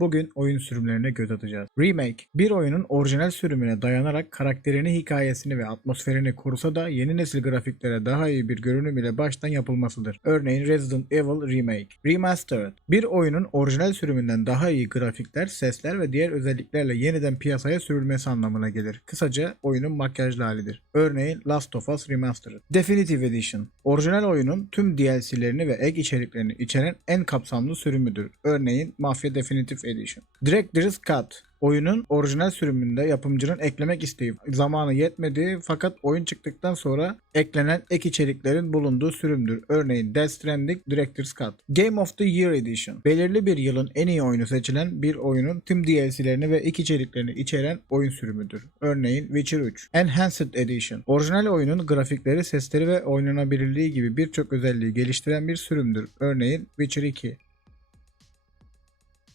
Bugün oyun sürümlerine göz atacağız. Remake, bir oyunun orijinal sürümüne dayanarak karakterini, hikayesini ve atmosferini korusa da yeni nesil grafiklere daha iyi bir görünüm ile baştan yapılmasıdır. Örneğin Resident Evil Remake. Remastered, bir oyunun orijinal sürümünden daha iyi grafikler, sesler ve diğer özelliklerle yeniden piyasaya sürülmesi anlamına gelir. Kısaca oyunun makyajlı halidir. Örneğin Last of Us Remastered. Definitive Edition, orijinal oyunun tüm DLC'lerini ve ek içeriklerini içeren en kapsamlı sürümüdür. Örneğin Mafia Definitive Edition. Director's Cut, Oyunun orijinal sürümünde yapımcının eklemek isteği zamanı yetmediği fakat oyun çıktıktan sonra eklenen ek içeriklerin bulunduğu sürümdür. Örneğin Death Stranding Director's Cut. Game of the Year Edition. Belirli bir yılın en iyi oyunu seçilen bir oyunun tüm DLC'lerini ve ek içeriklerini içeren oyun sürümüdür. Örneğin Witcher 3. Enhanced Edition. Orijinal oyunun grafikleri, sesleri ve oynanabilirliği gibi birçok özelliği geliştiren bir sürümdür. Örneğin Witcher 2.